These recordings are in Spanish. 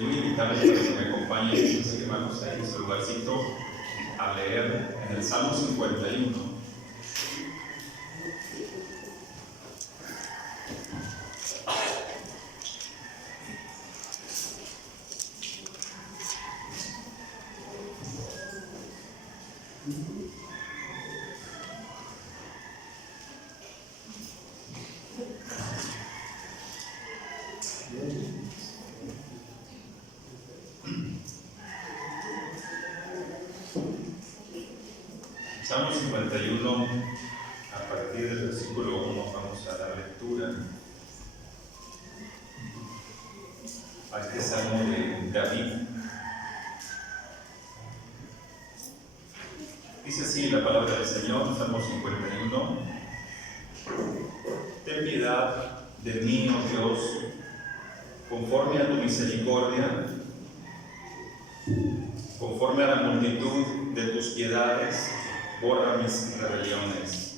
Yo voy a invitarles para que me acompañen, así que vamos a ir a su lugarcito a leer en el Salmo 51. Salmo 51, a partir del versículo 1 vamos a dar lectura a este salmo de David. Dice así la palabra del Señor, Salmo 51. Ten piedad de mí, oh Dios, conforme a tu misericordia, conforme a la multitud de tus piedades, borra mis rebeliones.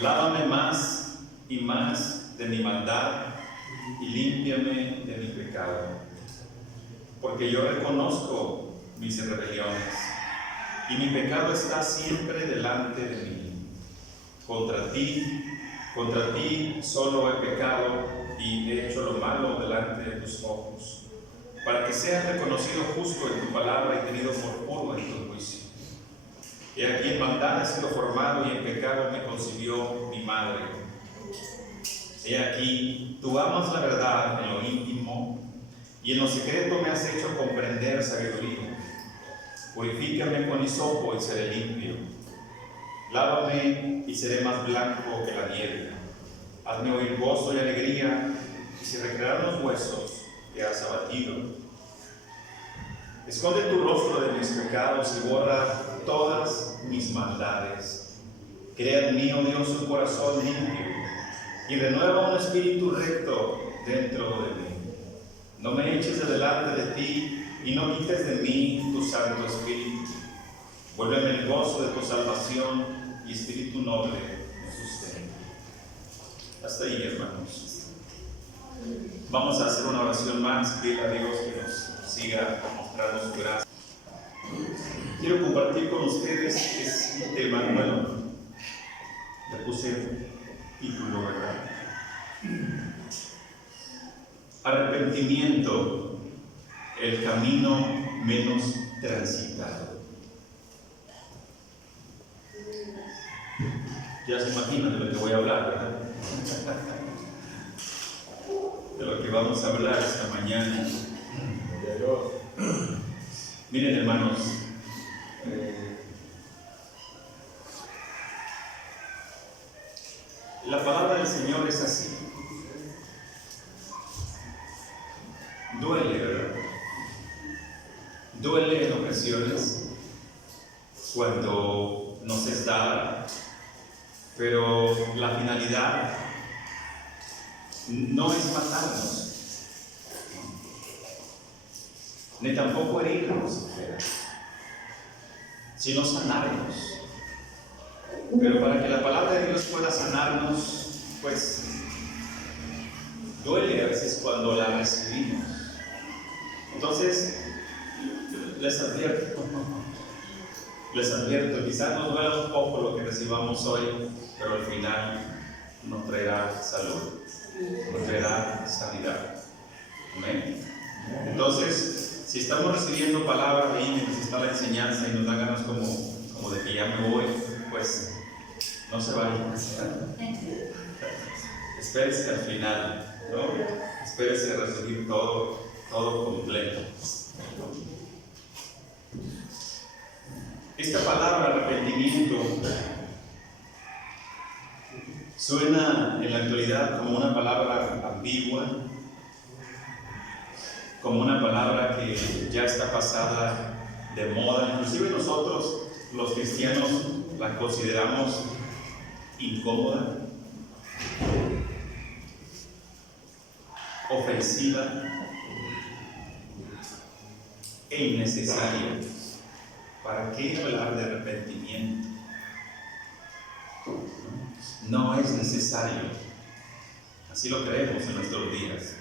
Lávame más y más de mi maldad y límpiame de mi pecado. Porque yo reconozco mis rebeliones y mi pecado está siempre delante de mí. Contra ti solo he pecado y he hecho lo malo delante de tus ojos, para que seas reconocido justo en tu palabra y tenido por puro en tu juicio. He aquí en maldad he sido formado y en pecado me concibió mi madre. He aquí, tú amas la verdad en lo íntimo y en lo secreto me has hecho comprender sabiduría. Purifícame con hisopo y seré limpio. Lávame y seré más blanco que la nieve. Hazme oír gozo y alegría, y se recrearán los huesos que has abatido. Esconde tu rostro de mis pecados y borra todas mis maldades. Crea en mí, oh Dios, un corazón limpio y renueva un espíritu recto dentro de mí. No me eches de delante de ti y no quites de mí tu Santo Espíritu. Vuélveme el gozo de tu salvación y espíritu noble me sustente. Hasta ahí, hermanos. Vamos a hacer una oración más, pedirle a Dios que nos siga mostrando su gracia. Quiero compartir con ustedes este tema, bueno, le puse título, ¿verdad? Arrepentimiento, el camino menos transitado. Ya se imaginan de lo que voy a hablar, ¿verdad? De lo que vamos a hablar esta mañana. Miren, hermanos, la palabra del Señor es así. Duele, ¿verdad? Duele en ocasiones cuando nos es dada, pero la finalidad no es matarnos, ni tampoco herirnos, sino sanarnos. Pero para que la palabra de Dios pueda sanarnos, pues duele a veces cuando la recibimos. Entonces, les advierto, quizás nos duela un poco lo que recibamos hoy, pero al final nos traerá salud, nos traerá sanidad. Amén. Entonces, si estamos recibiendo palabra ahí mientras está la enseñanza y nos da ganas como de que ya me voy, pues no se vayan. Espérese al final, ¿no? Espérese a recibir todo completo. Esta palabra arrepentimiento suena en la actualidad como una palabra ambigua, como una palabra que ya está pasada de moda. Inclusive nosotros, los cristianos, la consideramos incómoda, ofensiva e innecesaria. ¿Para qué hablar de arrepentimiento? No es necesario. Así lo creemos en nuestros días.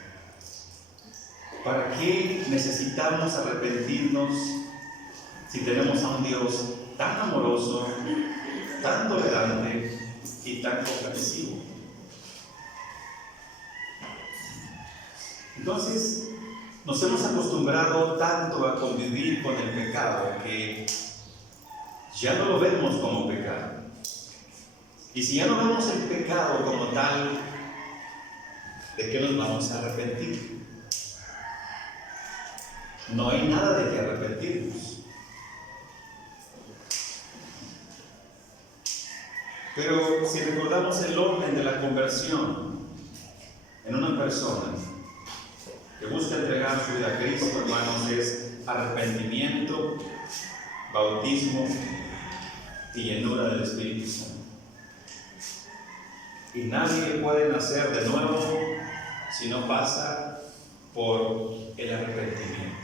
¿Para qué necesitamos arrepentirnos si tenemos a un Dios tan amoroso, tan tolerante y tan compasivo? Entonces, nos hemos acostumbrado tanto a convivir con el pecado que ya no lo vemos como pecado. Y si ya no vemos el pecado como tal, ¿de qué nos vamos a arrepentir? No hay nada de qué arrepentirnos. Pero si recordamos el orden de la conversión en una persona que busca entregar su vida a Cristo, hermanos, es arrepentimiento, bautismo y llenura del Espíritu Santo. Y nadie puede nacer de nuevo si no pasa por el arrepentimiento.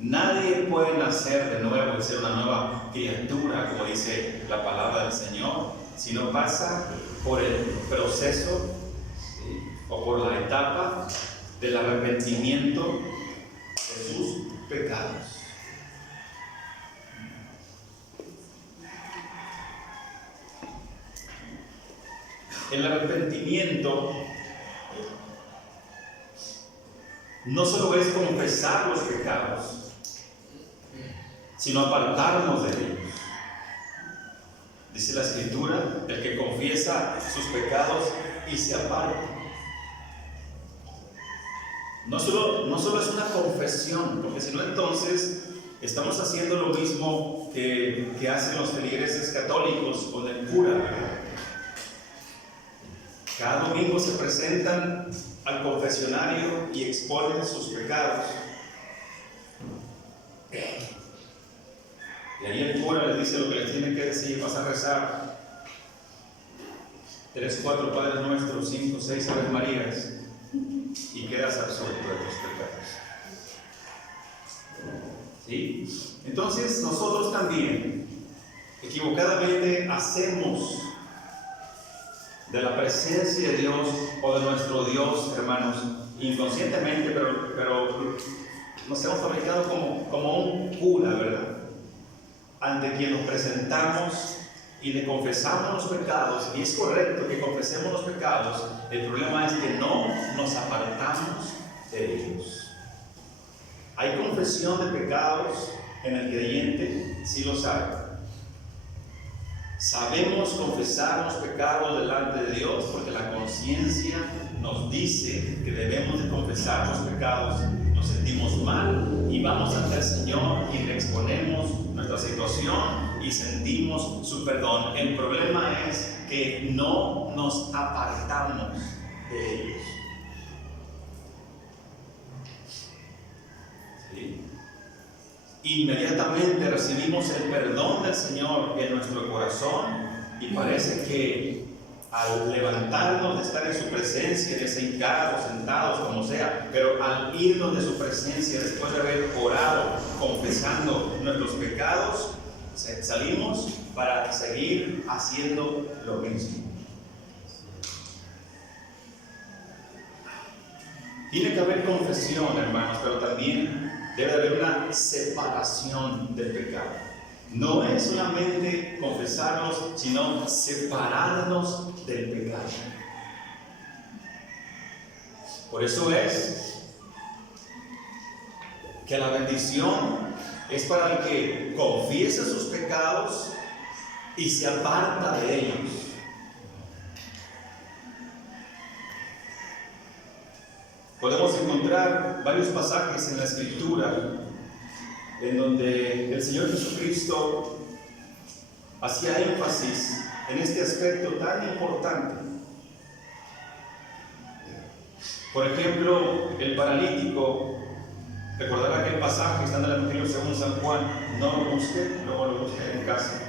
Nadie puede nacer de nuevo y ser una nueva criatura, como dice la palabra del Señor, si no pasa por el proceso o por la etapa del arrepentimiento de sus pecados. El arrepentimiento no solo es confesar los pecados, sino apartarnos de ellos. Dice la Escritura, el que confiesa sus pecados y se aparta. No solo es una confesión, porque si no entonces estamos haciendo lo mismo que hacen los feligreses católicos con el cura, ¿verdad? Cada domingo se presentan al confesionario y exponen sus pecados. Y ahí el cura les dice lo que les tiene que decir. Vas a rezar 3, 4 Padres Nuestros, 5, 6 Aves Marías y quedas absuelto de tus pecados. ¿Sí? Entonces nosotros también equivocadamente hacemos de la presencia de Dios o de nuestro Dios, hermanos, inconscientemente, pero nos hemos fabricado como un cura, ¿verdad? Ante quien nos presentamos y le confesamos los pecados, y es correcto que confesemos los pecados. El problema es que no nos apartamos de ellos. Hay confesión de pecados en el creyente, sí lo sabe. Sabemos confesar los pecados delante de Dios porque la conciencia nos dice que debemos de confesar los pecados. Nos sentimos mal y vamos ante el Señor y le exponemos nuestra situación y sentimos su perdón. El problema es que no nos apartamos de ellos. ¿Sí? Inmediatamente recibimos el perdón del Señor en nuestro corazón y parece que al levantarnos de estar en su presencia, de hincados, sentados, como sea, pero al irnos de su presencia después de haber orado, confesando nuestros pecados, salimos para seguir haciendo lo mismo. Tiene que haber confesión, hermanos, pero también debe haber una separación del pecado. No es solamente confesarnos, sino separarnos del pecado. Por eso es que la bendición es para el que confiesa sus pecados y se aparta de ellos. Podemos encontrar varios pasajes en la Escritura en donde el Señor Jesucristo hacía énfasis en este aspecto tan importante. Por ejemplo, el paralítico, recordar aquel pasaje, está en el Evangelio según San Juan, no lo busque, luego lo busque en casa.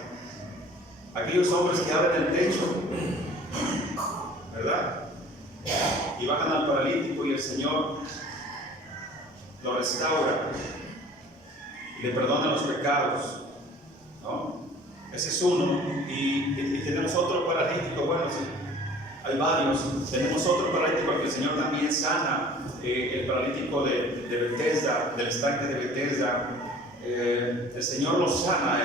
Aquellos hombres que abren el techo, ¿verdad? Y bajan al paralítico y el Señor lo restaura y le perdona los pecados, ¿no? Ese es uno. Y tenemos otro paralítico. Bueno, sí, Hay varios. Tenemos otro paralítico al que el Señor también sana, el paralítico de Bethesda, del estanque de Bethesda. El Señor lo sana.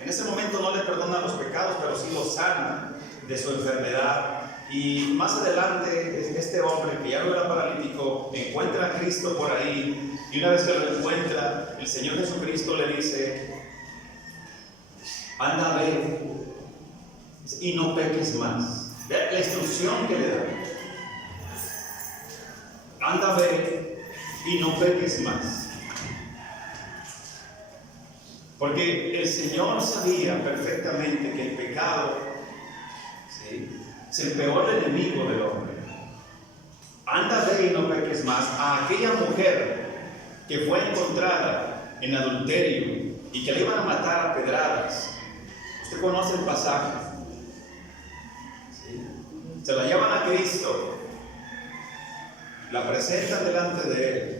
En ese momento no le perdona los pecados, pero sí lo sana de su enfermedad. Y más adelante, este hombre que ya no era paralítico encuentra a Cristo por ahí, y una vez que lo encuentra, el Señor Jesucristo le dice: anda, ve y no peques más. Ve la instrucción que le da: anda, ve y no peques más. Porque el Señor sabía perfectamente que el pecado, ¿sí?, es el peor enemigo del hombre. Anda, ve y no peques más. A aquella mujer que fue encontrada en adulterio y que le iban a matar a pedradas, usted conoce el pasaje, ¿sí? Se la llevan a Cristo, la presentan delante de Él,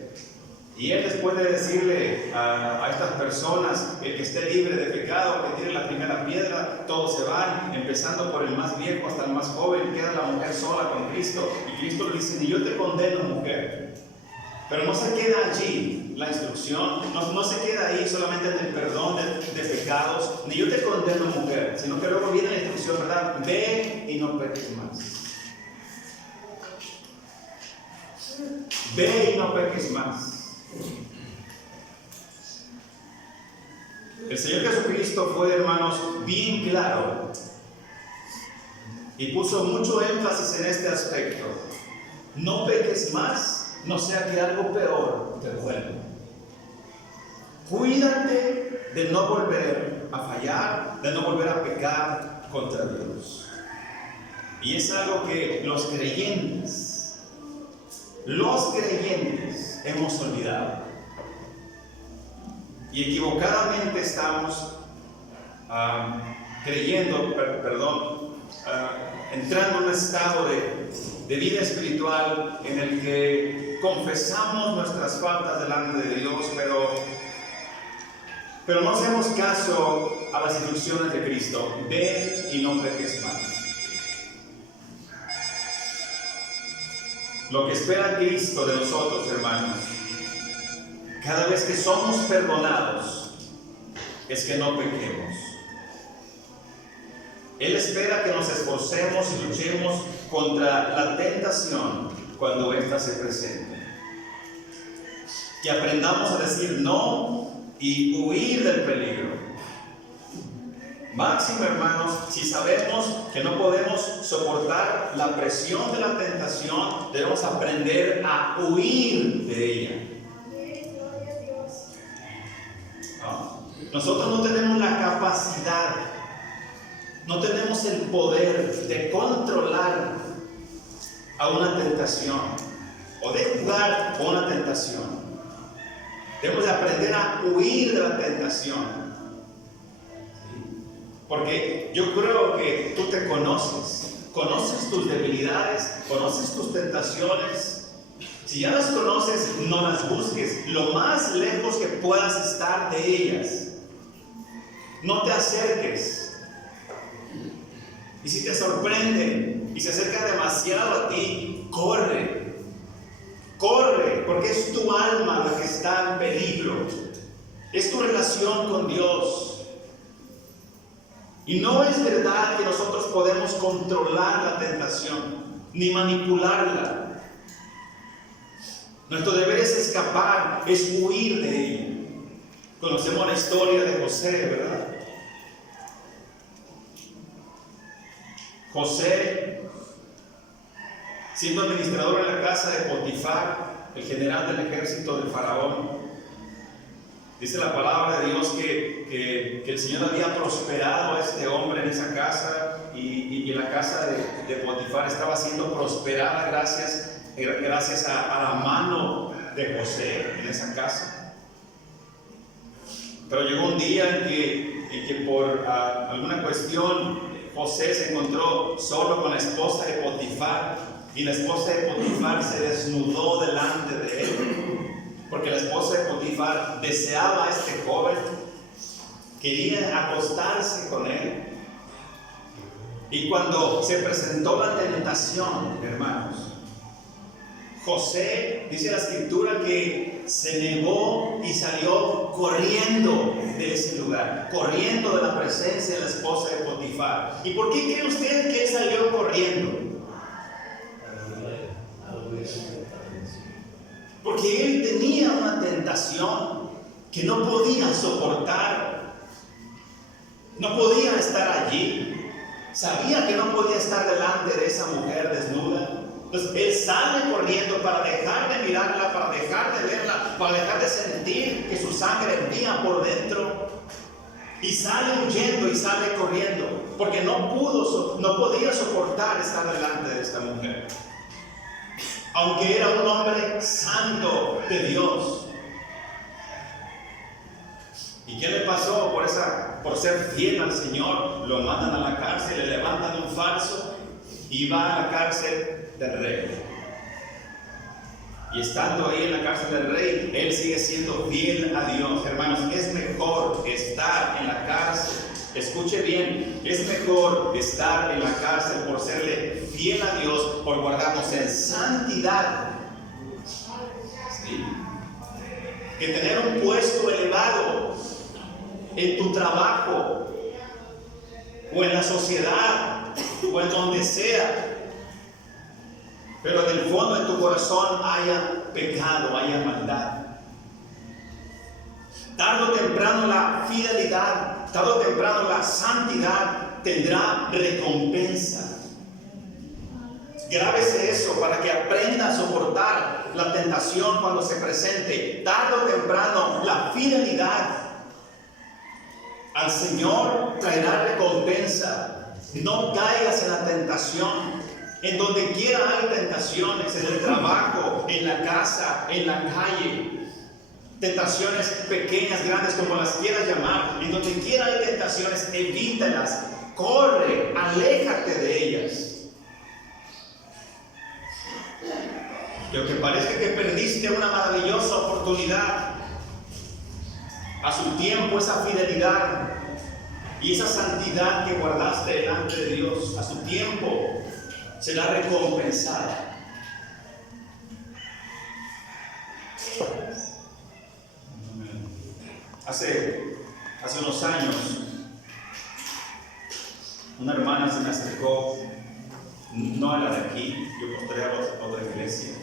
y Él, después de decirle a estas personas: el que esté libre de pecado, que tire la primera piedra, todos se van, empezando por el más viejo hasta el más joven, queda la mujer sola con Cristo, y Cristo le dice: ni yo te condeno, mujer. Pero no se queda allí la instrucción, no se queda ahí solamente en el perdón de pecados, ni yo te condeno, mujer, sino que luego viene la instrucción, ¿verdad? Ve y no peques más. Ve y no peques más. El Señor Jesucristo fue, hermanos, bien claro y puso mucho énfasis en este aspecto: no peques más, no sea que algo peor te vuelva. Cuídate de no volver a fallar, de no volver a pecar contra Dios. Y es algo que los creyentes hemos olvidado. Y equivocadamente estamos entrando en un estado de vida espiritual en el que confesamos nuestras faltas delante de Dios, pero no hacemos caso a las instrucciones de Cristo: ve y no peques más. Lo que espera Cristo de nosotros, hermanos, cada vez que somos perdonados, es que no pequemos. Él espera que nos esforcemos y luchemos contra la tentación cuando ésta se presente. Que aprendamos a decir no y huir del peligro. Máximo, hermanos, si sabemos que no podemos soportar la presión de la tentación, debemos aprender a huir de ella. Nosotros no tenemos la capacidad, no tenemos el poder de controlar a una tentación o de jugar con una tentación. Debemos de aprender a huir de la tentación. Porque yo creo que tú te conoces tus debilidades, conoces tus tentaciones. Si ya las conoces, no las busques lo más lejos que puedas estar de ellas. No te acerques. Y si te sorprenden y se acercan demasiado a ti, corre. Corre, porque es tu alma la que está en peligro. Es tu relación con Dios. Y no es verdad que nosotros podemos controlar la tentación, ni manipularla. Nuestro deber es escapar, es huir de ella. Conocemos la historia de José, ¿verdad? José, siendo administrador en la casa de Potifar, el general del ejército del faraón, dice la palabra de Dios que el Señor había prosperado a este hombre en esa casa, y la casa de Potifar estaba siendo prosperada gracias a la mano de José en esa casa. Pero llegó un día en que por alguna cuestión José se encontró solo con la esposa de Potifar, y la esposa de Potifar se desnudó delante de él, porque la esposa de Potifar deseaba a este joven, quería acostarse con él. Y cuando se presentó la tentación, hermanos, José, dice la escritura, que se negó y salió corriendo de ese lugar, corriendo de la presencia de la esposa de Potifar. ¿Y por qué cree usted que él salió corriendo? Porque él tenía una tentación que no podía soportar, no podía estar allí. Sabía que no podía estar delante de esa mujer desnuda. Entonces él sale corriendo para dejar de mirarla, para dejar de verla, para dejar de sentir que su sangre hervía por dentro. Y sale huyendo y sale corriendo, porque no podía soportar estar delante de esta mujer. Aunque era un hombre santo de Dios. ¿Y qué le pasó por ser fiel al Señor? Lo mandan a la cárcel, le levantan un falso y va a la cárcel del rey. Y estando ahí en la cárcel del rey, él sigue siendo fiel a Dios. Hermanos, es mejor estar en la cárcel. Escuche bien, es mejor estar en la cárcel por serle fiel a Dios, por guardarnos en santidad, ¿sí?, que tener un puesto elevado en tu trabajo, o en la sociedad, o en donde sea, pero en el fondo de tu corazón haya pecado, haya maldad. Tarde o temprano la fidelidad, tarde o temprano la santidad tendrá recompensa. Grábese eso para que aprenda a soportar la tentación cuando se presente. Tarde o temprano la fidelidad al Señor traerá recompensa. No caigas en la tentación. En donde quiera hay tentaciones, en el trabajo, en la casa, en la calle. Tentaciones pequeñas, grandes, como las quieras llamar. En donde quiera hay tentaciones, evítalas. Corre, aléjate de ellas. Y aunque parezca que perdiste una maravillosa oportunidad, a su tiempo esa fidelidad y esa santidad que guardaste delante de Dios, a su tiempo será recompensada. Hace unos años, una hermana se me acercó, no a la de aquí, yo postré a otra iglesia.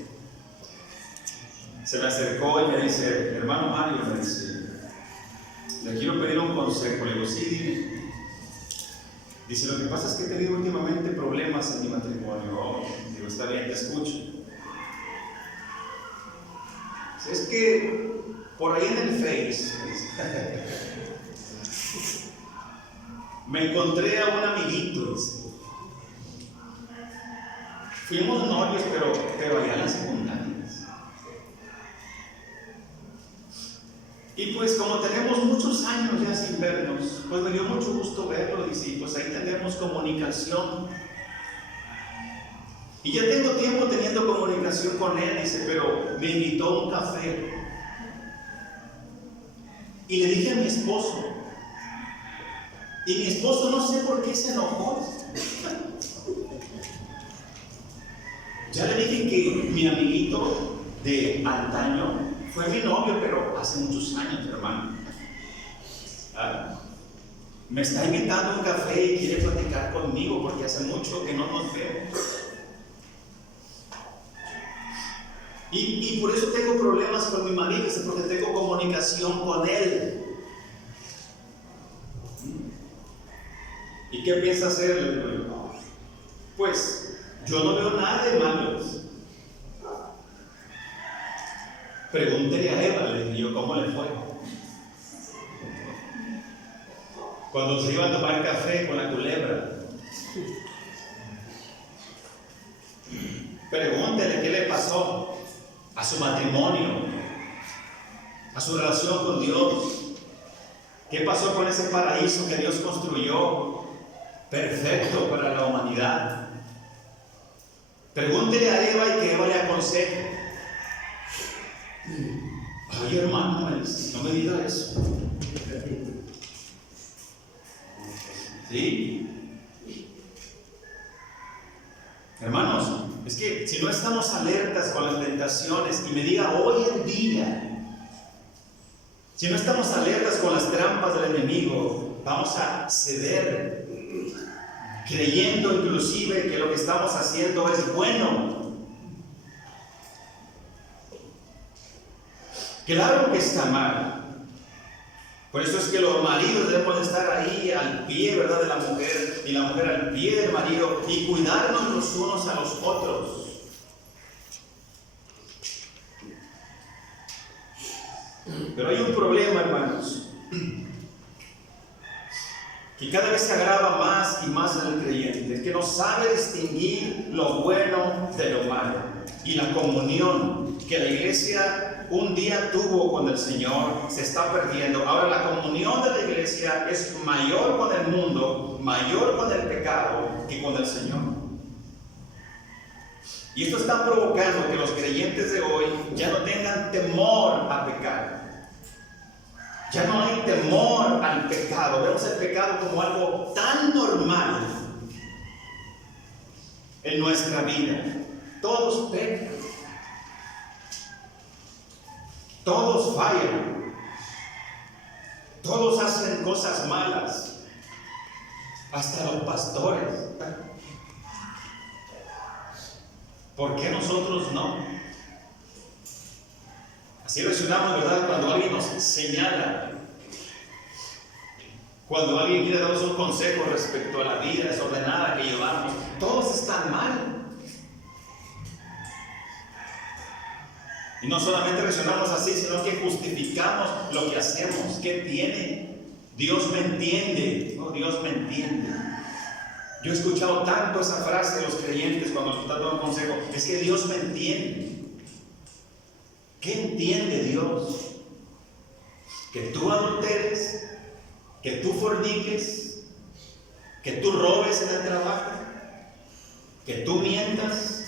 Se me acercó y me dice: hermano Mario, me dice, le quiero pedir un consejo. Le digo: sí, dime. Dice: lo que pasa es que he tenido últimamente problemas en mi matrimonio. Oh, digo: está bien, te escucho. Es que por ahí en el Face me encontré a un amiguito. Dice. Fuimos novios, pero allá en la secundaria. Y pues como tenemos muchos años ya sin vernos, pues me dio mucho gusto verlo, dice, y pues ahí tenemos comunicación. Y ya tengo tiempo teniendo comunicación con él, dice, pero me invitó a un café. Y le dije a mi esposo, y mi esposo no sé por qué se enojó. Ya le dije que mi amiguito de antaño fue mi novio, pero hace muchos años, hermano. Me está invitando a un café y quiere platicar conmigo porque hace mucho que no nos vemos. Y por eso tengo problemas con mi marido, porque tengo comunicación con él. ¿Y qué piensa hacer? Pues yo no veo nada de malo. Pregúntele a Eva, le dije yo, ¿cómo le fue? Cuando se iba a tomar café con la culebra. Pregúntele qué le pasó a su matrimonio, a su relación con Dios. ¿Qué pasó con ese paraíso que Dios construyó perfecto para la humanidad? Pregúntele a Eva y que Eva le aconseje. Ay, hermano, no me diga eso. ¿Sí? si no estamos alertas con las tentaciones, y me diga hoy en día, si no estamos alertas con las trampas del enemigo, vamos a ceder, creyendo inclusive que lo que estamos haciendo es bueno. Claro que está mal. Por eso es que los maridos debemos estar ahí al pie, ¿verdad?, de la mujer, y la mujer al pie del marido, y cuidarnos los unos a los otros. Pero hay un problema, hermanos, que cada vez se agrava más y más en el creyente, que no sabe distinguir lo bueno de lo malo. Y la comunión que la iglesia un día tuvo con el Señor se está perdiendo. Ahora la comunión de la iglesia es mayor con el mundo, mayor con el pecado que con el Señor. Y esto está provocando que los creyentes de hoy ya no tengan temor a pecar. Ya no hay temor al pecado. Vemos el pecado como algo tan normal en nuestra vida. Todos pecan. Todos fallan. Todos hacen cosas malas. Hasta los pastores. ¿Por qué nosotros no? Así reaccionamos, ¿verdad? Cuando alguien nos señala, cuando alguien quiere darnos un consejo respecto a la vida desordenada que llevamos, todos están mal. Y no solamente reaccionamos así, sino que justificamos lo que hacemos. ¿Qué tiene? Dios me entiende. No, Dios me entiende. Yo he escuchado tanto esa frase de los creyentes cuando nos están dando un consejo. Es que Dios me entiende. ¿Qué entiende Dios? ¿Que tú adulteres? ¿Que tú forniques? ¿Que tú robes en el trabajo? ¿Que tú mientas?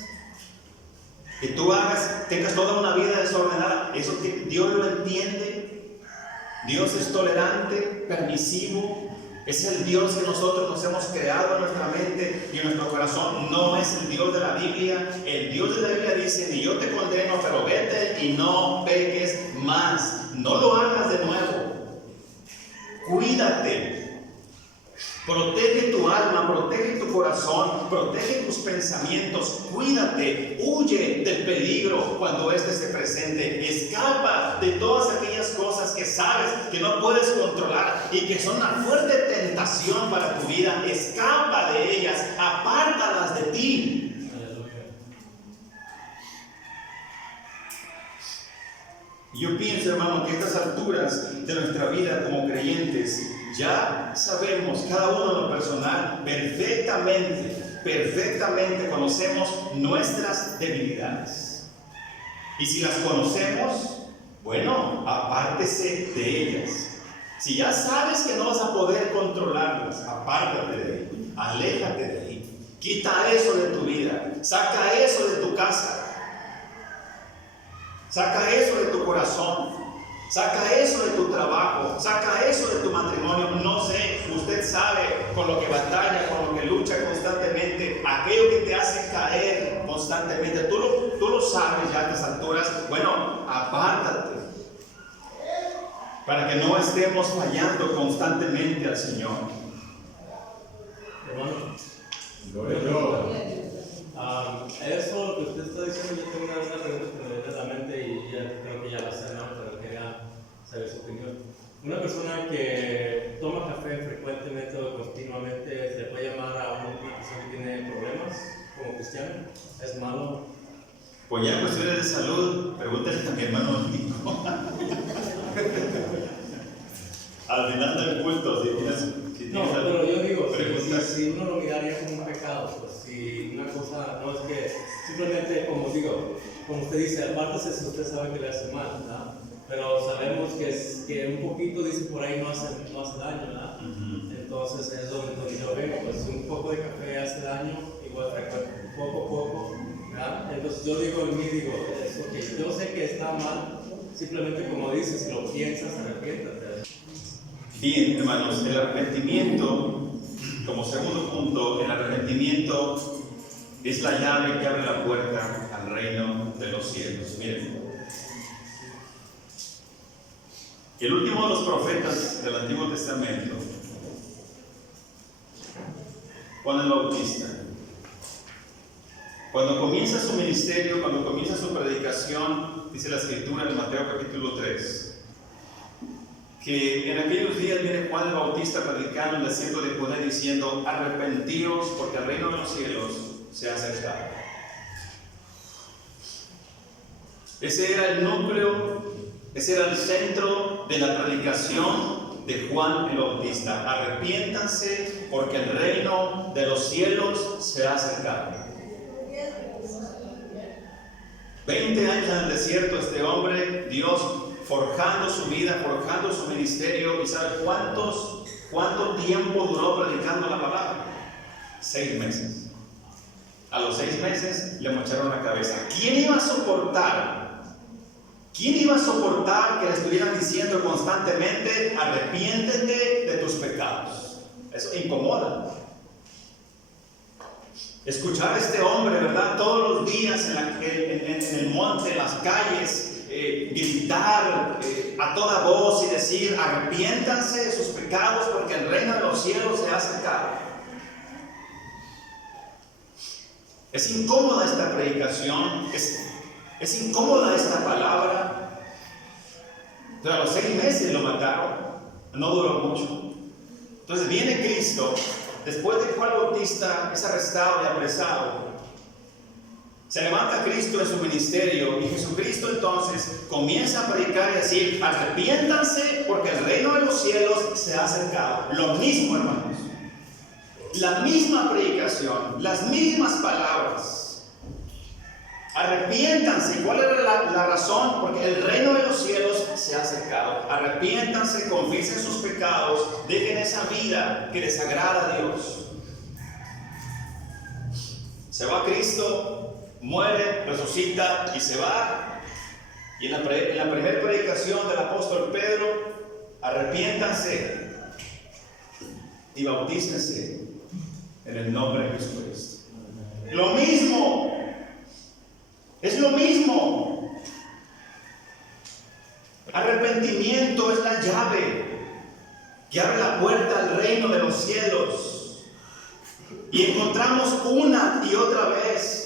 ¿Que tú tengas toda una vida desordenada? ¿Eso Dios lo entiende? Dios es tolerante, permisivo. Es el Dios que nosotros nos hemos creado en nuestra mente y en nuestro corazón. No es el Dios de la Biblia. El Dios de la Biblia dice: ni yo te condeno, pero vete y no peques más. No lo hagas de nuevo. Cuídate. Protege tu alma, protege tu corazón, protege tus pensamientos, cuídate, huye del peligro cuando éste se presente, escapa de todas aquellas cosas que sabes que no puedes controlar y que son una fuerte tentación para tu vida. Escapa de ellas, apártalas de ti. Yo pienso, hermano, que a estas alturas de nuestra vida como creyentes, ya sabemos, cada uno en lo personal, perfectamente conocemos nuestras debilidades. Y si las conocemos, bueno, apártese de ellas. Si ya sabes que no vas a poder controlarlas, apártate de ahí, aléjate de ahí. Quita eso de tu vida, saca eso de tu casa. Saca eso de tu corazón, saca eso de tu trabajo, saca eso de tu matrimonio. No sé, usted sabe con lo que batalla, con lo que lucha constantemente, aquello que te hace caer constantemente. Tú lo sabes ya a estas alturas. Bueno, apártate para que no estemos fallando constantemente al Señor. Hermano, eso lo que usted está diciendo, yo tengo una pregunta que me viene a la mente y ya creo que ya la sé, ¿no? Pero quería saber su opinión. Una persona que toma café frecuentemente o continuamente, ¿se le puede llamar a una persona que tiene problemas como cristiano? ¿Es malo? Pues ya en cuestiones de salud, pregúntale a mi hermano Nico. Al final del culto, si tienes no, pero yo digo, si uno lo miraría como un pecado, pues si una cosa, no es que simplemente, como usted dice, apártese si usted sabe que le hace mal, ¿verdad? Pero sabemos que un poquito, dice por ahí, no hace daño, ¿verdad? Entonces es donde yo vengo, pues un poco de café hace daño, igual frecuente, poco a poco, ¿verdad? Entonces yo digo en mí, okay, yo sé que está mal, simplemente como dices, si lo piensas, arrepiéntate. Bien, hermanos, el arrepentimiento, como segundo punto, el arrepentimiento es la llave que abre la puerta al reino de los cielos. Miren, el último de los profetas del Antiguo Testamento, Juan el Bautista, cuando comienza su ministerio, cuando comienza su predicación, dice la Escritura en Mateo capítulo 3, que en aquellos días viene Juan el Bautista predicando en el desierto de Judea diciendo: arrepentíos porque el reino de los cielos se ha acercado. Ese era el núcleo, ese era el centro de la predicación de Juan el Bautista. Arrepiéntanse porque el reino de los cielos se ha acercado. 20 años en el desierto este hombre, Dios forjando su vida, forjando su ministerio. ¿Y sabe cuánto tiempo duró predicando la palabra? 6 meses. A los 6 meses le mocharon la cabeza. ¿Quién iba a soportar? ¿Quién iba a soportar que le estuvieran diciendo constantemente: arrepiéntete de tus pecados? Eso incomoda. Escuchar a este hombre, ¿verdad? Todos los días en el monte, en las calles, gritar a toda voz y decir: arrepiéntanse de sus pecados porque el reino de los cielos se ha acercado. Es incómoda esta predicación, es incómoda esta palabra. Pero a los 6 meses lo mataron, no duró mucho. Entonces viene Cristo, después de que Juan Bautista es arrestado y apresado. Se levanta Cristo en su ministerio y Jesucristo entonces comienza a predicar y a decir: arrepiéntanse porque el reino de los cielos se ha acercado. Lo mismo, hermanos. La misma predicación, las mismas palabras. Arrepiéntanse. ¿Cuál era la razón? Porque el reino de los cielos se ha acercado. Arrepiéntanse, confiesen sus pecados, dejen esa vida que desagrada a Dios. Se va Cristo, muere, resucita y se va. Y en la primera predicación del apóstol Pedro: arrepiéntanse y bautícense en el nombre de Jesucristo. Lo mismo. Es lo mismo. Arrepentimiento es la llave que abre la puerta al reino de los cielos. Y encontramos una y otra vez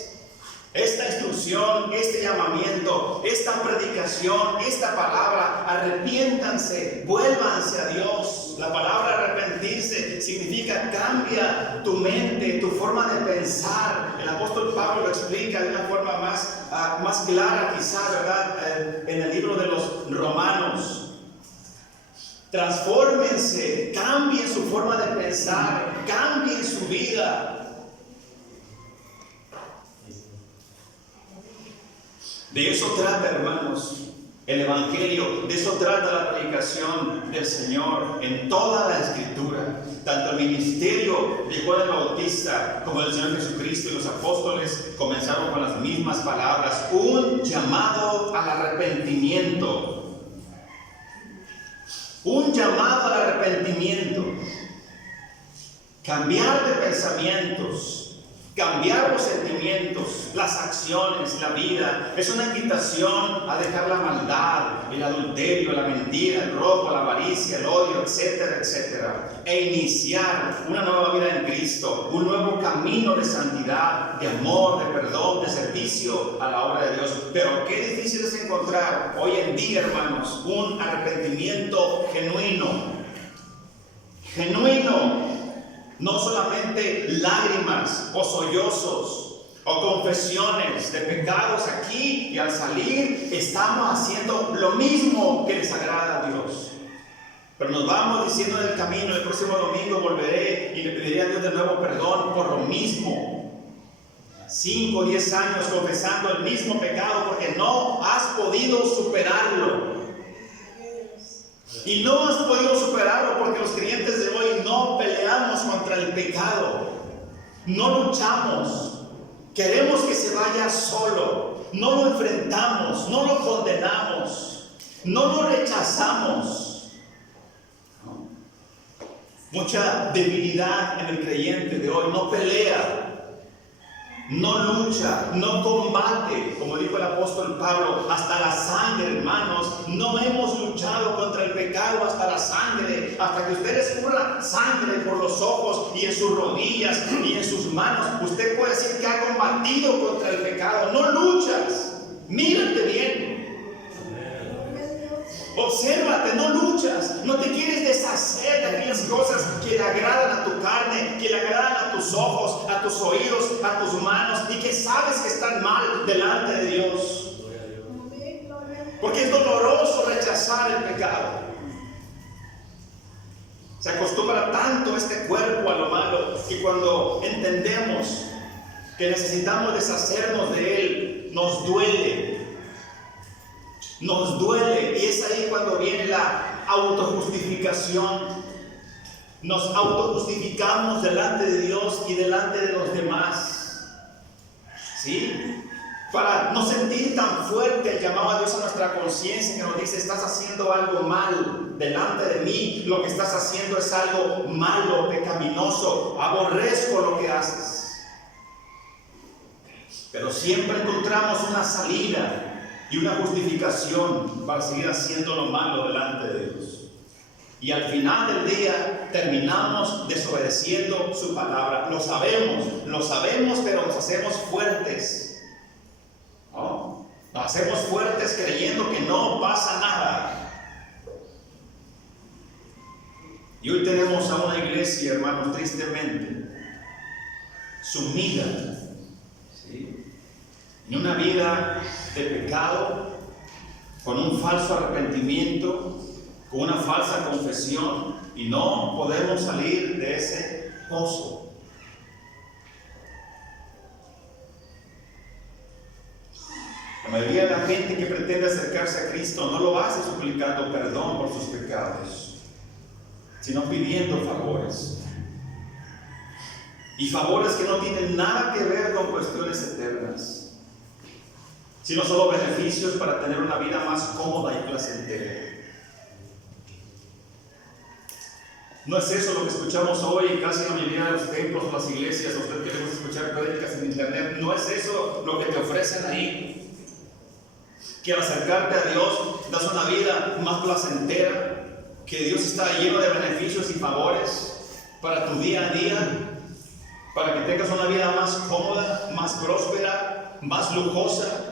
esta instrucción, este llamamiento, esta predicación, esta palabra: arrepiéntanse, vuélvanse a Dios. La palabra arrepentirse significa cambia tu mente, tu forma de pensar. El apóstol Pablo lo explica de una forma más clara, quizá, ¿verdad? En el libro de los Romanos. Transfórmense, cambien su forma de pensar, cambien su vida. De eso trata, hermanos, el Evangelio. De eso trata la predicación del Señor en toda la Escritura. Tanto el ministerio de Juan el Bautista como el Señor Jesucristo y los apóstoles comenzaron con las mismas palabras: un llamado al arrepentimiento. Un llamado al arrepentimiento. Cambiar de pensamientos. Cambiar los sentimientos, las acciones, la vida. Es una invitación a dejar la maldad, el adulterio, la mentira, el robo, la avaricia, el odio, etcétera, etcétera. E iniciar una nueva vida en Cristo, un nuevo camino de santidad, de amor, de perdón, de servicio a la obra de Dios. Pero qué difícil es encontrar hoy en día, hermanos, un arrepentimiento genuino. Genuino. No solamente lágrimas o sollozos o confesiones de pecados aquí, y al salir estamos haciendo lo mismo que les agrada a Dios. Pero nos vamos diciendo en el camino: el próximo domingo volveré y le pediré a Dios de nuevo perdón por lo mismo. 5 o 10 años confesando el mismo pecado porque no has podido superarlo. Y no has podido superarlo porque los creyentes de hoy no peleamos contra el pecado. No luchamos. Queremos que se vaya solo. No lo enfrentamos, no lo condenamos, no lo rechazamos. Mucha debilidad en el creyente de hoy. No pelea. no lucha, no combate, como dijo el apóstol Pablo, hasta la sangre, hermanos. No hemos luchado contra el pecado hasta la sangre, hasta que usted escurra sangre por los ojos y en sus rodillas y en sus manos. Usted puede decir que ha combatido contra el pecado. No luchas, mírate bien. Obsérvate, no luchas, no te quieres deshacer de aquellas cosas que le agradan a tu carne, que le agradan a tus ojos, a tus oídos, a tus manos y que sabes que están mal delante de Dios. Porque es doloroso rechazar el pecado. Se acostumbra tanto este cuerpo a lo malo que cuando entendemos que necesitamos deshacernos de él, nos duele. Nos duele, y es ahí cuando viene la autojustificación. Nos autojustificamos delante de Dios y delante de los demás, ¿sí? Para no sentir tan fuerte el llamado a Dios a nuestra conciencia, que nos dice: estás haciendo algo mal delante de mí, lo que estás haciendo es algo malo, pecaminoso, aborrezco lo que haces. Pero siempre encontramos una salida y una justificación para seguir haciendo lo malo delante de Dios. Y al final del día terminamos desobedeciendo su palabra. Lo sabemos, pero nos hacemos fuertes, ¿no? Nos hacemos fuertes creyendo que no pasa nada. Y hoy tenemos a una iglesia, hermanos, tristemente sumida, ¿sí?, en una vida de pecado, con un falso arrepentimiento, con una falsa confesión, y no podemos salir de ese pozo. La mayoría de la gente que pretende acercarse a Cristo no lo hace suplicando perdón por sus pecados, sino pidiendo favores. Y favores que no tienen nada que ver con cuestiones eternas, sino solo beneficios para tener una vida más cómoda y placentera. No es eso lo que escuchamos hoy casi en la mayoría de los templos o las iglesias. A usted que le gusta escuchar prédicas en internet, no es eso lo que te ofrecen ahí. Que al acercarte a Dios das una vida más placentera, que Dios está lleno de beneficios y favores para tu día a día, para que tengas una vida más cómoda, más próspera, más lujosa.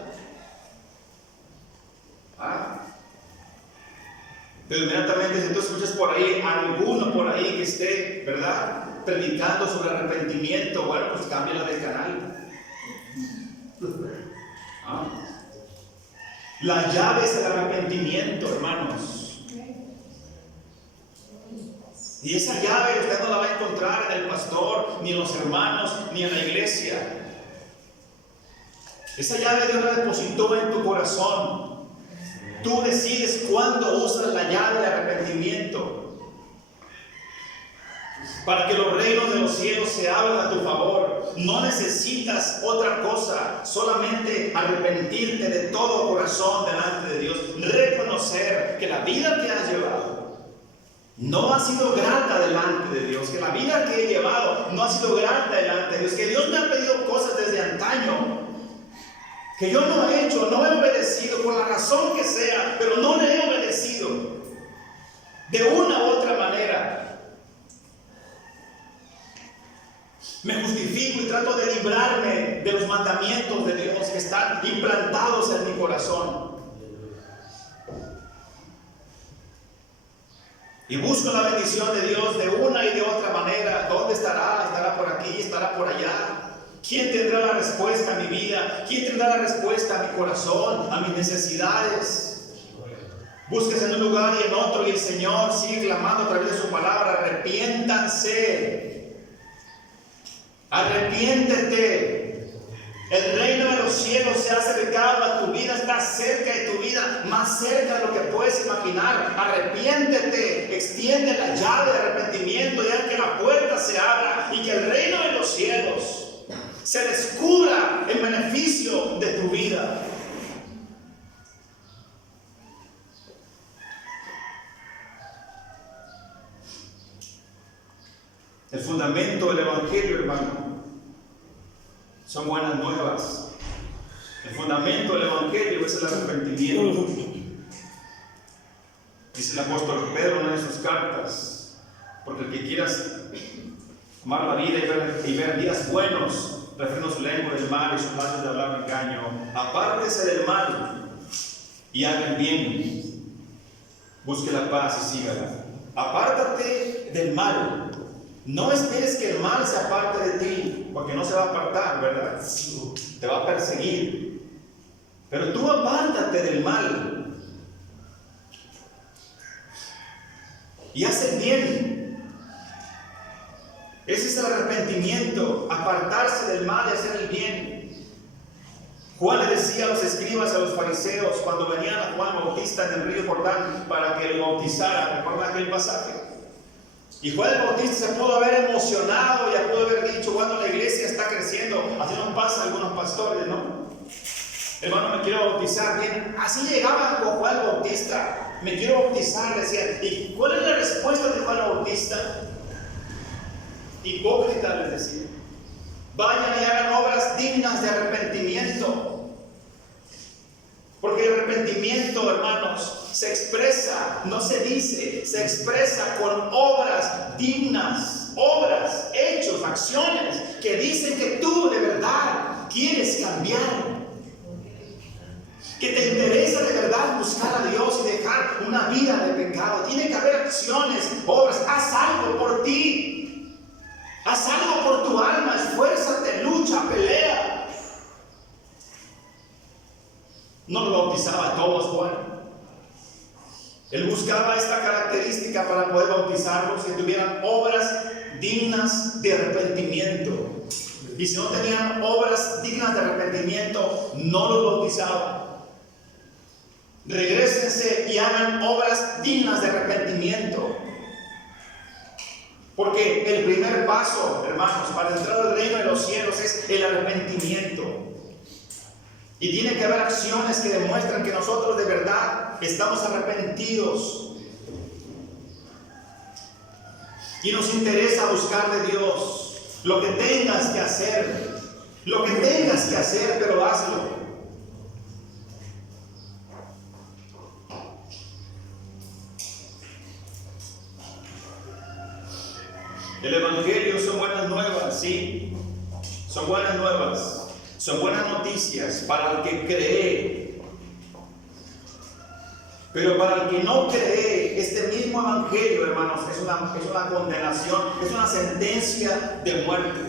Pero inmediatamente, si tú escuchas por ahí alguno por ahí que esté, ¿verdad?, predicando sobre arrepentimiento, bueno, pues cámbiala de canal. La llave es el arrepentimiento, hermanos. Y esa llave usted no la va a encontrar en el pastor, ni en los hermanos, ni en la iglesia. Esa llave Dios la depositó en tu corazón. Tú decides cuándo usas la llave de arrepentimiento para que los reinos de los cielos se abran a tu favor. No necesitas otra cosa, solamente arrepentirte de todo corazón delante de Dios. Reconocer que la vida que has llevado no ha sido grata delante de Dios, que la vida que he llevado no ha sido grata delante de Dios, que Dios me ha pedido cosas desde antaño que yo no he hecho, no he obedecido, por la razón que sea, pero no le he obedecido de una u otra manera. Me justifico y trato de librarme de los mandamientos de Dios que están implantados en mi corazón. Y busco la bendición de Dios de una y de otra manera. ¿Dónde estará? ¿Estará por aquí? ¿Estará por allá? ¿Quién tendrá la respuesta a mi vida? ¿Quién tendrá la respuesta a mi corazón, a mis necesidades? Busques en un lugar y en otro, y el Señor sigue clamando a través de su palabra: arrepiéntanse, arrepiéntete. El reino de los cielos se ha acercado a tu vida, está cerca de tu vida, más cerca de lo que puedes imaginar. Arrepiéntete, extiende la llave de arrepentimiento, ya que la puerta se abra y que el reino de los cielos se descubra en beneficio de tu vida. El fundamento del Evangelio, hermano, son buenas nuevas. El fundamento del Evangelio es el arrepentimiento. Dice el apóstol Pedro en una de sus cartas, porque el que quiera amar la vida y ver días buenos, refrena su lengua del mal y sus labios de hablar engaño. Apártese del mal y haga el bien. Busque la paz y sígala. Apártate del mal. No esperes que el mal se aparte de ti, porque no se va a apartar, ¿verdad? Te va a perseguir. Pero tú apártate del mal y haz el bien. Ese es el arrepentimiento, apartarse del mal y hacer el bien. Juan le decía a los escribas, a los fariseos, cuando venían a Juan Bautista en el río Jordán para que lo bautizara, ¿recuerdan aquel pasaje? Y Juan el Bautista se pudo haber emocionado, ya pudo haber dicho, bueno, la iglesia está creciendo, así nos pasa a algunos pastores, ¿no? Hermano, me quiero bautizar. Bien, así llegaban con Juan el Bautista, me quiero bautizar, decían. ¿Y cuál es la respuesta de Juan el Bautista? Hipócrita, les decía. Vayan y hagan obras dignas de arrepentimiento. Porque el arrepentimiento, hermanos, se expresa, no se dice, se expresa con obras dignas, obras, hechos, acciones que dicen que tú de verdad quieres cambiar, que te interesa de verdad buscar a Dios y dejar una vida de pecado. Tiene que haber acciones, obras. Haz algo por ti, haz algo por tu alma, esfuérzate, lucha, pelea. No lo bautizaba a todos Juan. Él buscaba esta característica para poder bautizarlos, que tuvieran obras dignas de arrepentimiento. Y si no tenían obras dignas de arrepentimiento, no los bautizaba. Regrésense y hagan obras dignas de arrepentimiento. Porque el primer paso, hermanos, para entrar al reino de los cielos es el arrepentimiento. Y tiene que haber acciones que demuestran que nosotros de verdad estamos arrepentidos. Y nos interesa buscar de Dios. Lo que tengas que hacer, pero hazlo. El Evangelio son buenas nuevas, sí, son buenas nuevas. Son buenas noticias para el que cree. Pero para el que no cree, este mismo evangelio, hermanos, es una condenación, es una sentencia de muerte.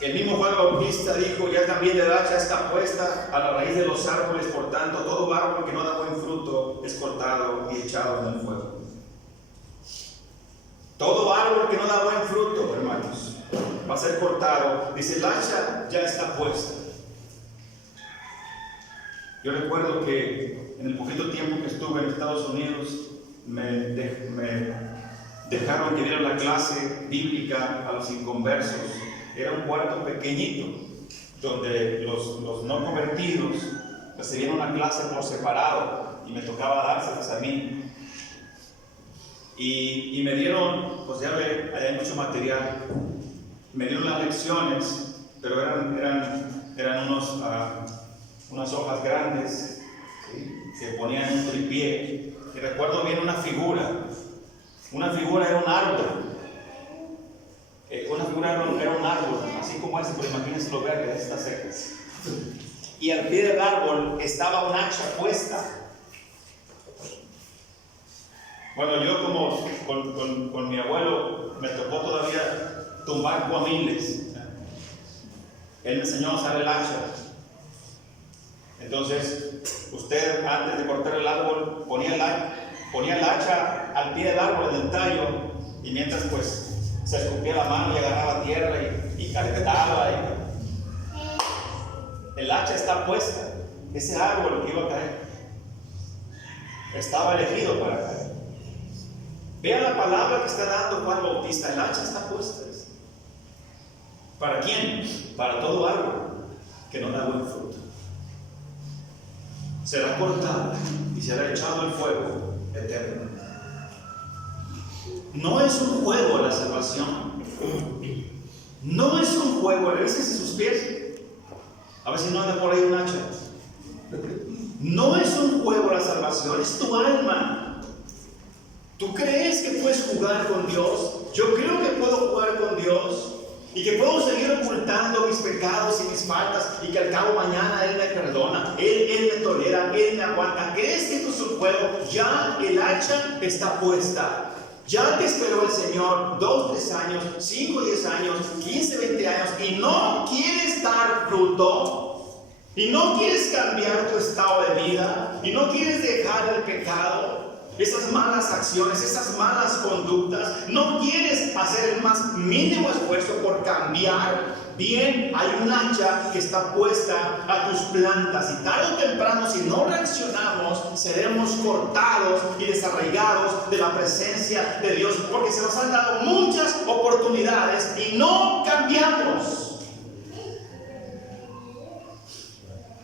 El mismo Juan Bautista dijo, ya también el hacha está puesta a la raíz de los árboles, por tanto, todo árbol que no da buen fruto es cortado y echado en el fuego. Todo árbol que no da buen fruto, hermanos, va a ser cortado. Dice, el hacha ya está puesta. Yo recuerdo que en el poquito tiempo que estuve en Estados Unidos, me dejaron que diera la clase bíblica a los inconversos. Era un cuarto pequeñito, donde los no convertidos recibían una clase por separado, y me tocaba dárselas a mí. Y me dieron, pues ya hay mucho material, me dieron las lecciones, pero eran unas hojas grandes, ¿sí?, que ponían en un tripié. Y recuerdo bien una figura era un árbol. Una figura era un árbol, así como ese, pero imagínense lo verde, estas secas. Y al pie del árbol estaba un hacha puesta. Bueno, yo como con mi abuelo me tocó todavía tumbar guamiles. Él me enseñó a usar el hacha. Entonces, usted antes de cortar el árbol ponía el hacha al pie del árbol, en el tallo, y mientras pues se escupía la mano y agarraba tierra y calentaba. El hacha está puesta. Ese árbol que iba a caer estaba elegido para caer. Vean la palabra que está dando Juan Bautista. El hacha está puesta. ¿Para quién? Para todo árbol que no da buen fruto. Será cortado y será echado al fuego eterno. No es un juego la salvación. No es un juego, revísese sus pies. A ver si no anda por ahí un hacha. No es un juego la salvación, es tu alma. ¿Tú crees que puedes jugar con Dios? Yo creo que puedo jugar con Dios y que puedo seguir ocultando mis pecados y mis faltas y que al cabo mañana Él me perdona, Él me tolera, Él me aguanta. ¿Crees que esto es un juego? Ya el hacha está puesta. Ya te esperó el Señor 2, 3 años, 5, 10 años, 15, 20 años y no quieres dar fruto y no quieres cambiar tu estado de vida y no quieres dejar el pecado, esas malas acciones, esas malas conductas, no quieres hacer el más mínimo esfuerzo por cambiar. Bien, hay un hacha que está puesta a tus plantas y tarde o temprano, si no reaccionamos, seremos cortados y desarraigados de la presencia de Dios, porque se nos han dado muchas oportunidades y no cambiamos.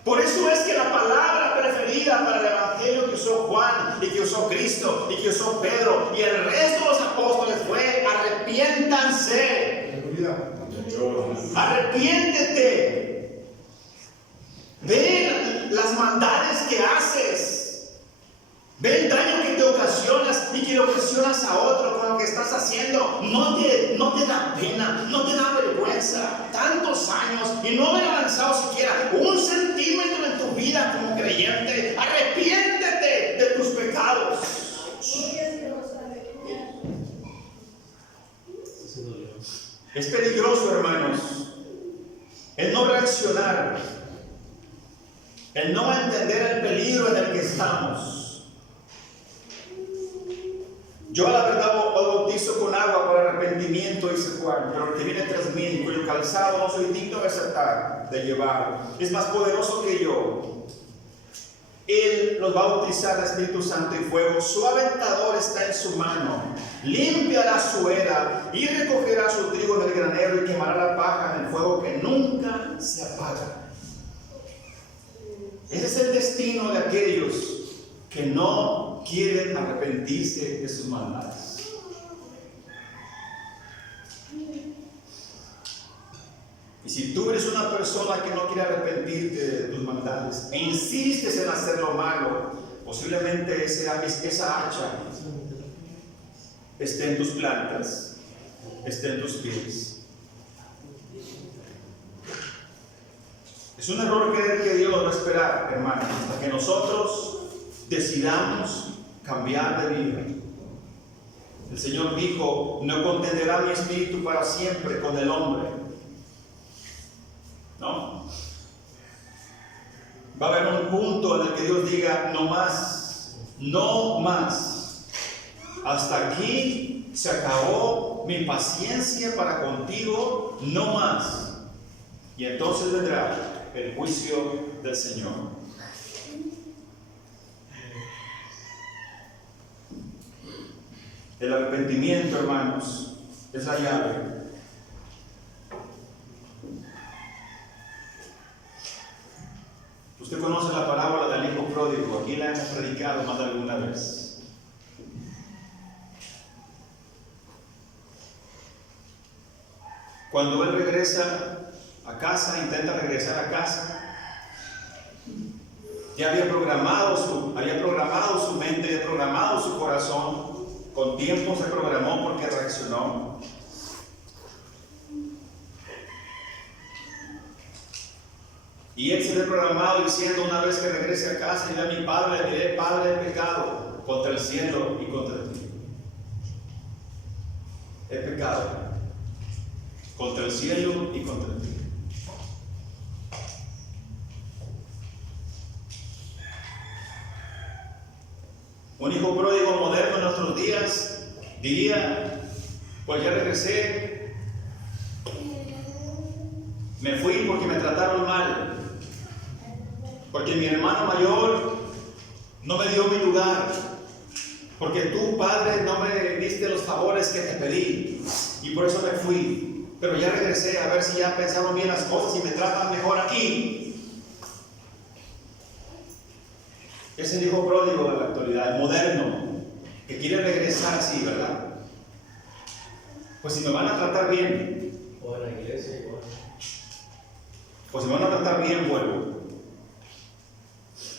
Por eso es que la palabra preferida para el evangelio que usó Juan y que usó Cristo y que usó Pedro y el resto de los apóstoles fue: arrepiéntanse. Arrepiéntete. Ve las maldades que haces. Ve el daño que te ocasionas y que le ocasionas a otro con lo que estás haciendo. No te da pena, no te da vergüenza. Tantos años y no haber avanzado siquiera 1 centímetro en tu vida como creyente. Arrepiéntete de tus pecados. Es peligroso, hermanos, el no reaccionar, el no entender el peligro en el que estamos. Yo a la verdad os bautizo con agua para arrepentimiento, dice Juan, pero el que viene tras mí, cuyo calzado no soy digno de aceptar, de llevar, es más poderoso que yo. Él los va a bautizar de Espíritu Santo y fuego. Su aventador está en su mano. Limpiará su era y recogerá su trigo en el granero y quemará la paja en el fuego que nunca se apaga. Ese es el destino de aquellos que no quieren arrepentirse de sus maldades. Y si tú eres una persona que no quiere arrepentirte de tus maldades e insistes en hacer lo malo, posiblemente esa hacha esté en tus plantas, esté en tus pies. Es un error creer que Dios va a esperar, hermanos, hasta que nosotros decidamos cambiar de vida. El Señor dijo: no contenderá mi espíritu para siempre con el hombre. ¿No? Va a haber un punto en el que Dios diga: no más, no más. Hasta aquí se acabó mi paciencia para contigo, no más. Y entonces vendrá el juicio del Señor. El arrepentimiento, hermanos, es la llave. Usted conoce la parábola del hijo pródigo, aquí la hemos predicado más de alguna vez. Cuando él regresa a casa, intenta regresar a casa, ya había programado su mente, había programado su corazón, con tiempo se programó porque reaccionó. Y él se ve programado diciendo: una vez que regrese a casa y vea a mi padre, le diré: Padre, he pecado contra el cielo y contra ti. He pecado contra el cielo y contra ti. Un hijo pródigo moderno en nuestros días diría: pues ya regresé, me fui porque me trataron mal, porque mi hermano mayor no me dio mi lugar, porque tú, padre, no me diste los favores que te pedí, y por eso me fui. Pero ya regresé, a ver si ya pensaron bien las cosas y me tratan mejor aquí. Es el hijo pródigo de la actualidad, el moderno, que quiere regresar, sí, ¿verdad? Pues si me van a tratar bien, iglesia igual. Pues si me van a tratar bien, vuelvo.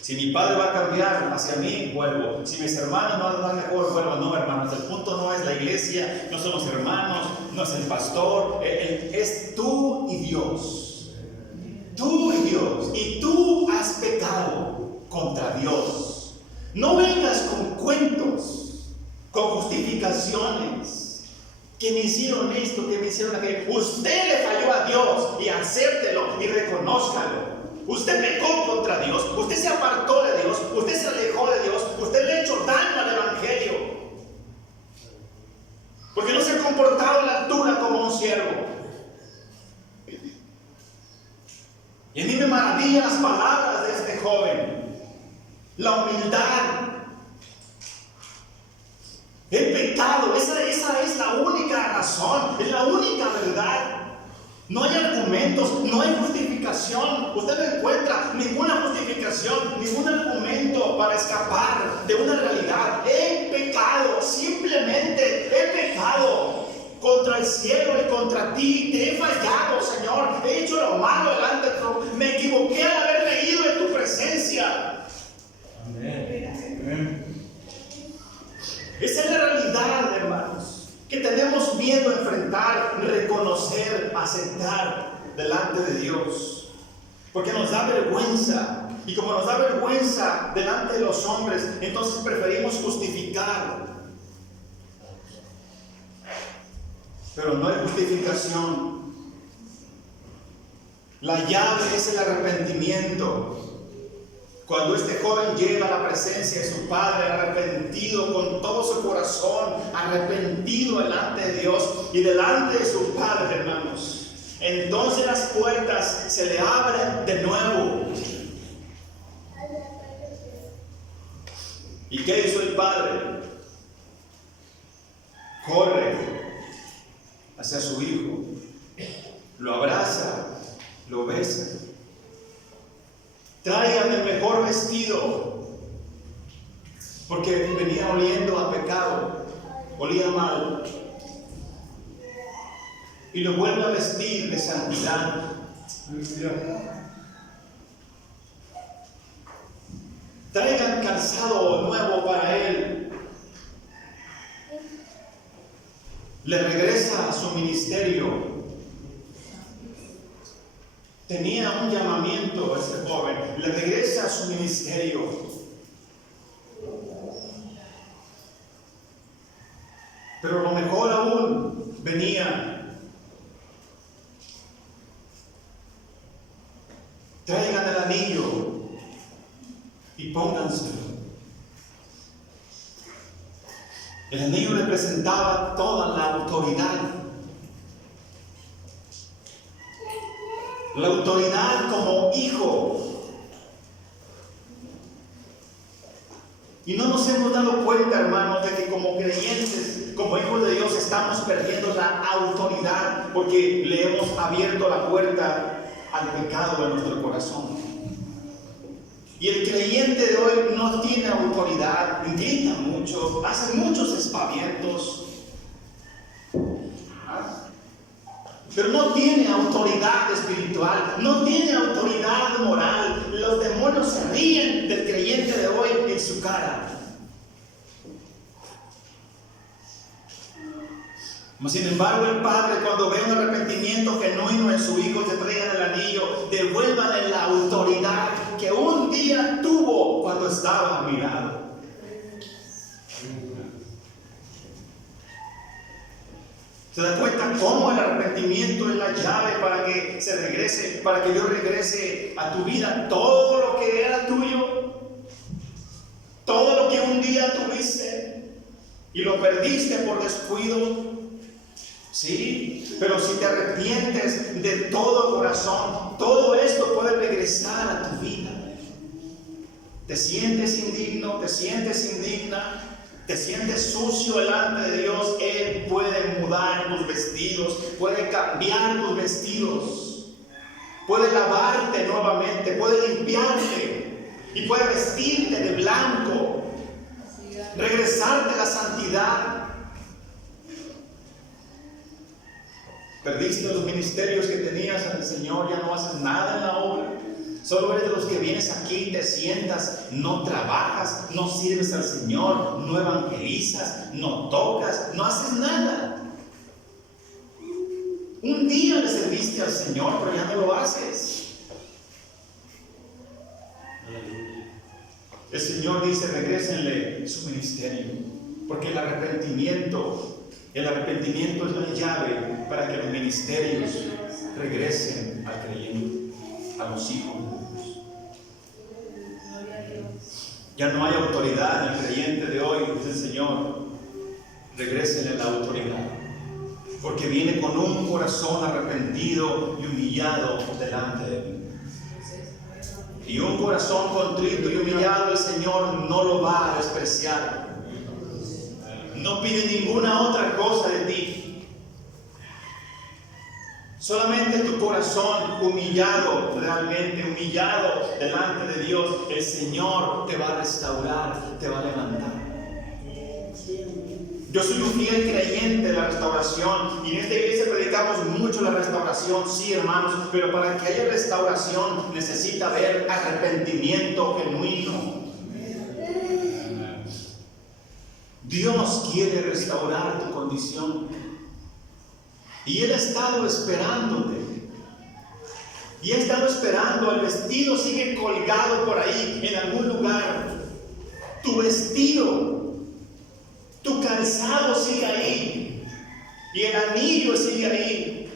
Si mi padre va a cambiar hacia mí, vuelvo. Si mis hermanos no van a dar mejor, vuelvo. No, hermanos, el punto no es la iglesia, no son los hermanos, no es el pastor, es tú y Dios. Tú y Dios. Y tú has pecado contra Dios. No vengas con cuentos, con justificaciones. Que me hicieron esto, que me hicieron aquello. Usted le falló a Dios y acéptelo y reconózcalo. Usted pecó contra Dios, usted se apartó de Dios, usted se alejó de Dios, usted le ha hecho daño al Evangelio. Porque no se ha comportado a la altura como un siervo. Y a mí me maravillan las palabras de este joven. La humildad. El pecado, esa es la única razón, es la única verdad. No hay argumentos, no hay justificación. Usted no encuentra ninguna justificación, ningún argumento para escapar de una realidad. He pecado, simplemente he pecado contra el cielo y contra ti. Te he fallado, Señor. He hecho lo malo delante de ti. Me equivoqué al haber leído en tu presencia. Amén. Esa es la realidad, hermanos, que tenemos miedo a enfrentar, reconocer, aceptar delante de Dios. Porque nos da vergüenza. Y como nos da vergüenza delante de los hombres, entonces preferimos justificar. Pero no hay justificación. La llave es el arrepentimiento. Cuando este joven llega a la presencia de su padre, arrepentido con todo su corazón, arrepentido delante de Dios y delante de su padre, hermanos, entonces las puertas se le abren de nuevo. ¿Y qué hizo el padre? Corre hacia su hijo, lo abraza, lo besa. Traigan el mejor vestido, porque venía oliendo a pecado, olía mal. Y lo vuelve a vestir de santidad. Traigan calzado nuevo para él. Le regresa a su ministerio. Tenía un llamamiento ese joven, le regresa a su ministerio. Pero lo mejor aún venía. Traigan el anillo y pónganselo. El anillo representaba toda la autoridad. La autoridad como hijo. Y no nos hemos dado cuenta, hermanos, de que como creyentes, como hijos de Dios, estamos perdiendo la autoridad porque le hemos abierto la puerta al pecado de nuestro corazón. Y el creyente de hoy no tiene autoridad, grita mucho, hace muchos aspavientos. Pero no tiene autoridad espiritual, no tiene autoridad moral. Los demonios se ríen del creyente de hoy en su cara. Sin embargo, el padre, cuando ve un arrepentimiento genuino en su hijo, le traigan el anillo, devuélvanle la autoridad que un día tuvo cuando estaba a mi lado. ¿Se da cuenta cómo el arrepentimiento es la llave para que se regrese, para que Dios regrese a tu vida todo lo que era tuyo? Todo lo que un día tuviste y lo perdiste por descuido. Sí, pero si te arrepientes de todo corazón, todo esto puede regresar a tu vida. ¿Te sientes indigno? ¿Te sientes indigna? ¿Te sientes sucio delante de Dios? Él puede mudar tus vestidos, puede cambiar tus vestidos, puede lavarte nuevamente, puede limpiarte y puede vestirte de blanco, regresarte a la santidad. Perdiste los ministerios que tenías ante el Señor, ya no haces nada en la obra. Solo eres de los que vienes aquí, te sientas, no trabajas, no sirves al Señor, no evangelizas, no tocas, no haces nada. Un día le serviste al Señor, pero ya no lo haces. El Señor dice, regrésenle su ministerio, porque el arrepentimiento es la llave para que los ministerios regresen al creyente, a los hijos de Dios. Ya no hay autoridad en el creyente de hoy, dice el Señor. Regrésenle la autoridad, porque viene con un corazón arrepentido y humillado delante de mí. Y un corazón contrito y humillado, el Señor no lo va a despreciar. No pide ninguna otra cosa de ti. Solamente tu corazón humillado, realmente humillado delante de Dios, el Señor te va a restaurar, te va a levantar. Yo soy un fiel creyente de la restauración, y en esta iglesia predicamos mucho la restauración, sí, hermanos, pero para que haya restauración necesita haber arrepentimiento genuino. Dios quiere restaurar tu condición, y Él ha estado esperándote, y ha estado esperando. El vestido sigue colgado por ahí en algún lugar. Tu vestido, tu calzado sigue ahí, y el anillo sigue ahí.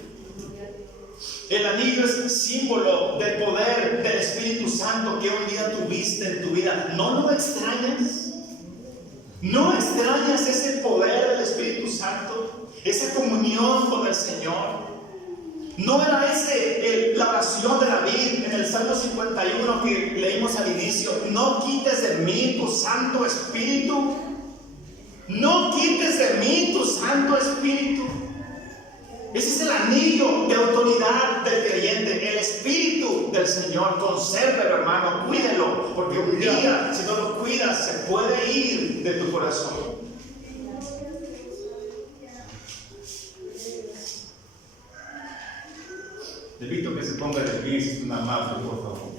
El anillo es símbolo del poder del Espíritu Santo que un día tuviste en tu vida. ¿No lo extrañas? ¿No extrañas ese poder del Espíritu Santo? Esa comunión con el Señor. ¿No era la oración de David en el Salmo 51 que leímos al inicio? No quites de mí tu Santo Espíritu. No quites de mí tu Santo Espíritu. Ese es el anillo de autoridad del creyente, el Espíritu del Señor. Consérvelo, hermano, cuídelo, porque un día, si no lo cuidas, se puede ir de tu corazón. Le invito a que se ponga de pie, si es una amable, por favor.